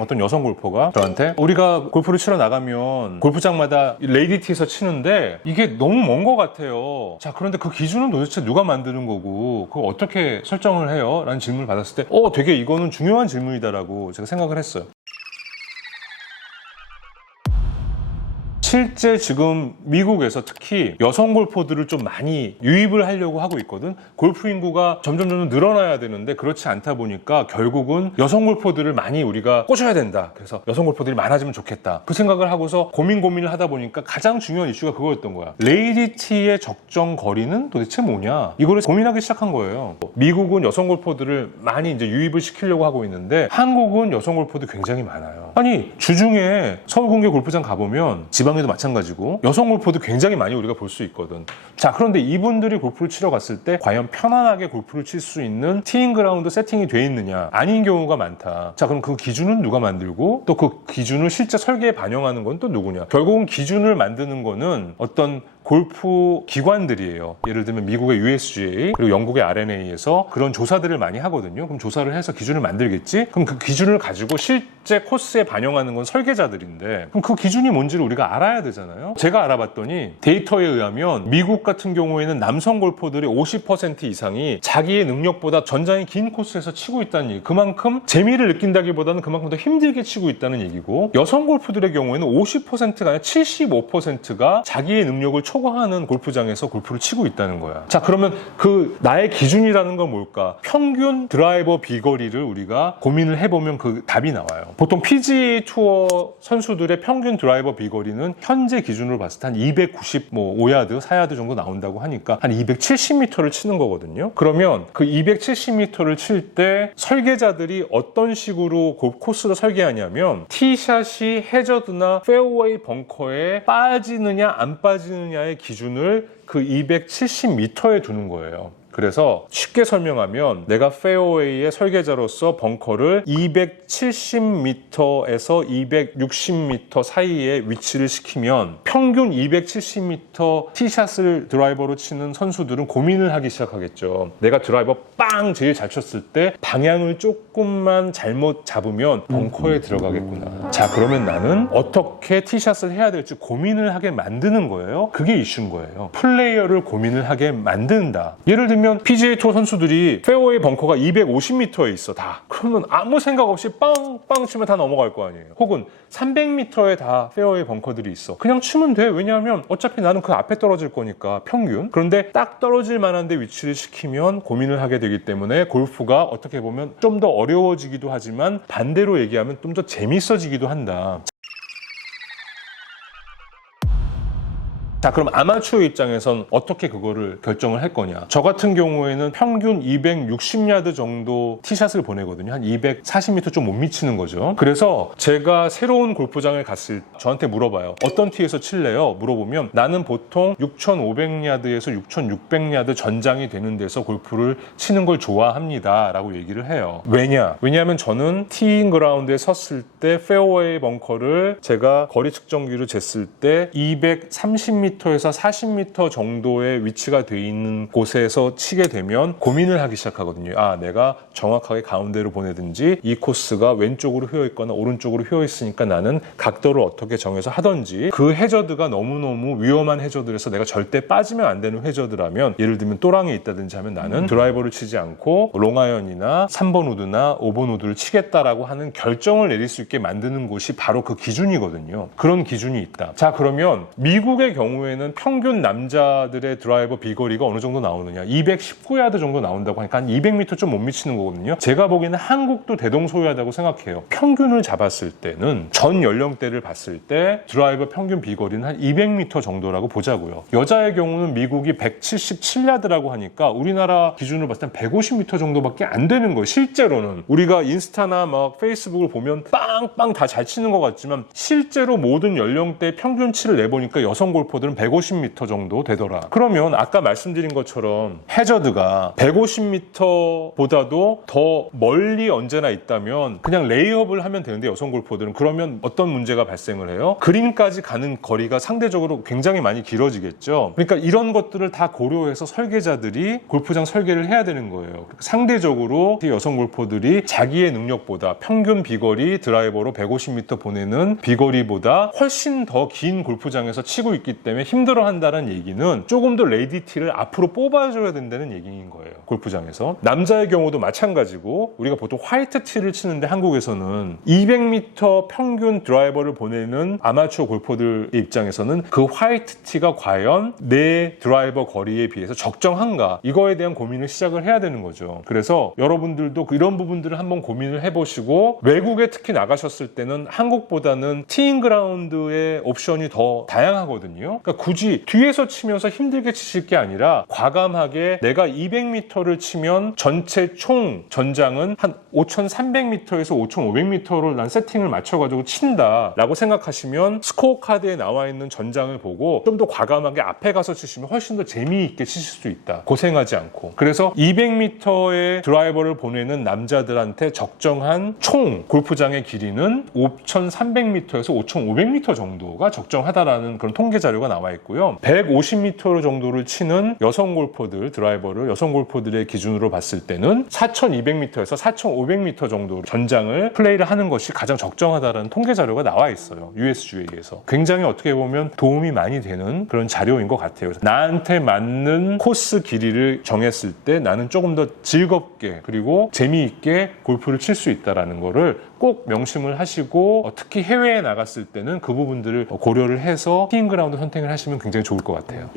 어떤 여성 골퍼가 저한테 우리가 골프를 치러 나가면 골프장마다 레이디티에서 치는데 이게 너무 먼 것 같아요. 자, 그런데 그 기준은 도대체 누가 만드는 거고 그걸 어떻게 설정을 해요? 라는 질문을 받았을 때 되게 이거는 중요한 질문이다라고 제가 생각을 했어요. 실제 지금 미국에서 특히 여성 골퍼들을 좀 많이 유입을 하려고 하고 있거든. 골프 인구가 점점 늘어나야 되는데 그렇지 않다 보니까 결국은 여성 골퍼들을 많이 우리가 꽂아야 된다. 그래서 여성 골퍼들이 많아지면 좋겠다. 그 생각을 하고서 고민을 하다 보니까 가장 중요한 이슈가 그거였던 거야. 레이디티의 적정 거리는 도대체 뭐냐? 이거를 고민하기 시작한 거예요. 미국은 여성 골퍼들을 많이 이제 유입을 시키려고 하고 있는데 한국은 여성 골퍼들 굉장히 많아요. 아니, 주중에 서울 공개 골프장 가보면 지방에도 마찬가지고 여성 골퍼도 굉장히 많이 우리가 볼 수 있거든. 자, 그런데 이분들이 골프를 치러 갔을 때 과연 편안하게 골프를 칠 수 있는 티잉 그라운드 세팅이 돼 있느냐? 아닌 경우가 많다. 자, 그럼 그 기준은 누가 만들고 또 그 기준을 실제 설계에 반영하는 건 또 누구냐? 결국은 기준을 만드는 거는 어떤 골프 기관들이에요. 예를 들면 미국의 USGA 그리고 영국의 R&A에서 그런 조사들을 많이 하거든요. 그럼 조사를 해서 기준을 만들겠지? 그럼 그 기준을 가지고 실제 코스에 반영하는 건 설계자들인데 그럼 그 기준이 뭔지를 우리가 알아야 되잖아요. 제가 알아봤더니 데이터에 의하면 미국 같은 경우에는 남성 골퍼들의 50% 이상이 자기의 능력보다 전장이 긴 코스에서 치고 있다는 얘기. 그만큼 재미를 느낀다기보다는 그만큼 더 힘들게 치고 있다는 얘기고 여성 골프들의 경우에는 50%가 아니라 75%가 자기의 능력을 초과하는 골프장에서 골프를 치고 있다는 거야. 자, 그러면 그 나의 기준이라는 건 뭘까? 평균 드라이버 비거리를 우리가 고민을 해보면 그 답이 나와요. 보통 PGA 투어 선수들의 평균 드라이버 비거리는 현재 기준으로 봤을 때 한 295야드, 4야드 정도 나온다고 하니까 한 270m를 치는 거거든요. 그러면 그 270m를 칠 때 설계자들이 어떤 식으로 코스를 설계하냐면 티샷이 해저드나 페어웨이 벙커에 빠지느냐 안 빠지느냐의 기준을 그 270m에 두는 거예요. 그래서 쉽게 설명하면 내가 페어웨이의 설계자로서 벙커를 270m에서 260m 사이에 위치를 시키면 평균 270m 티샷을 드라이버로 치는 선수들은 고민을 하기 시작하겠죠. 내가 드라이버 빵 제일 잘 쳤을 때 방향을 조금만 잘못 잡으면 벙커에 들어가겠구나. 자, 그러면 나는 어떻게 티샷을 해야 될지 고민을 하게 만드는 거예요. 그게 이슈인 거예요. 플레이어를 고민을 하게 만든다. 예를 들면 PGA 투어 선수들이 페어웨이 벙커가 250m에 있어 다. 그러면 아무 생각 없이 빵빵 치면 다 넘어갈 거 아니에요. 혹은 300m에 다 페어웨이 벙커들이 있어. 그냥 치면 돼. 왜냐하면 어차피 나는 그 앞에 떨어질 거니까 평균. 그런데 딱 떨어질 만한 데 위치를 시키면 고민을 하게 되기 때문에 골프가 어떻게 보면 좀 더 어려워지기도 하지만 반대로 얘기하면 좀 더 재밌어지기도 한다. 자, 그럼 아마추어 입장에선 어떻게 그거를 결정을 할 거냐? 저 같은 경우에는 평균 260야드 정도 티샷을 보내거든요. 한 240m 좀 못 미치는 거죠. 그래서 제가 새로운 골프장을 갔을 때 저한테 물어봐요. 어떤 티에서 칠래요? 물어보면 나는 보통 6500야드에서 6600야드 전장이 되는 데서 골프를 치는 걸 좋아합니다. 라고 얘기를 해요. 왜냐하면 저는 티잉 그라운드에 섰을 때 페어웨이 벙커를 제가 거리 측정기로 쟀을 때 230m 에서 40m 정도의 위치가 돼 있는 곳에서 치게 되면 고민을 하기 시작하거든요. 아, 내가 정확하게 가운데로 보내든지 이 코스가 왼쪽으로 휘어 있거나 오른쪽으로 휘어 있으니까 나는 각도를 어떻게 정해서 하든지 그 해저드가 너무너무 위험한 해저드라서 내가 절대 빠지면 안 되는 해저드라면 예를 들면 또랑에 있다든지 하면 나는 드라이버를 치지 않고 롱아이언이나 3번 우드나 5번 우드를 치겠다라고 하는 결정을 내릴 수 있게 만드는 곳이 바로 그 기준이거든요. 그런 기준이 있다. 자, 그러면 미국의 경우에는 평균 남자들의 드라이버 비거리가 어느 정도 나오느냐? 219야드 정도 나온다고 하니까 한 200m 좀 못 미치는 거거든요. 제가 보기에는 한국도 대동소이하다고 생각해요. 평균을 잡았을 때는 전 연령대를 봤을 때 드라이버 평균 비거리는 한 200m 정도라고 보자고요. 여자의 경우는 미국이 177야드라고 하니까 우리나라 기준으로 봤을 때 150m 정도밖에 안 되는 거예요. 실제로는 우리가 인스타나 막 페이스북을 보면 빵빵 다 잘 치는 것 같지만 실제로 모든 연령대 평균치를 내보니까 여성 골퍼들은 골프장들은 150m 정도 되더라. 그러면 아까 말씀드린 것처럼 해저드가 150m보다도 더 멀리 언제나 있다면 그냥 레이업을 하면 되는데 여성 골퍼들은 그러면 어떤 문제가 발생을 해요? 그린까지 가는 거리가 상대적으로 굉장히 많이 길어지겠죠. 그러니까 이런 것들을 다 고려해서 설계자들이 골프장 설계를 해야 되는 거예요. 상대적으로 여성 골퍼들이 자기의 능력보다 평균 비거리 드라이버로 150m 보내는 비거리보다 훨씬 더 긴 골프장에서 치고 있기 때문에 힘들어한다는 얘기는 조금 더 레이디티를 앞으로 뽑아줘야 된다는 얘기인 거예요. 골프장에서. 남자의 경우도 마찬가지고 우리가 보통 화이트 티를 치는데 한국에서는 200m 평균 드라이버를 보내는 아마추어 골퍼들의 입장에서는 그 화이트 티가 과연 내 드라이버 거리에 비해서 적정한가, 이거에 대한 고민을 시작을 해야 되는 거죠. 그래서 여러분들도 이런 부분들을 한번 고민을 해보시고, 외국에 특히 나가셨을 때는 한국보다는 티잉 그라운드의 옵션이 더 다양하거든요. 그러니까 굳이 뒤에서 치면서 힘들게 치실 게 아니라 과감하게 내가 200m를 치면 전체 총 전장은 한 5,300m에서 5,500m로 난 세팅을 맞춰가지고 친다 라고 생각하시면 스코어 카드에 나와 있는 전장을 보고 좀 더 과감하게 앞에 가서 치시면 훨씬 더 재미있게 치실 수 있다. 고생하지 않고. 그래서 200m의 드라이버를 보내는 남자들한테 적정한 총 골프장의 길이는 5,300m에서 5,500m 정도가 적정하다라는 그런 통계 자료가 나와 있고요. 150m 정도를 치는 여성 골퍼들, 드라이버를 여성 골퍼들의 기준으로 봤을 때는 4,200m에서 4,500m 정도 전장을 플레이를 하는 것이 가장 적정하다라는 통계 자료가 나와 있어요. USGA에서. 굉장히 어떻게 보면 도움이 많이 되는 그런 자료인 것 같아요. 나한테 맞는 코스 길이를 정했을 때 나는 조금 더 즐겁게 그리고 재미있게 골프를 칠 수 있다는 거를 꼭 명심을 하시고, 특히 해외에 나갔을 때는 그 부분들을 고려를 해서 티잉 그라운드 선택을 하시면 굉장히 좋을 것 같아요.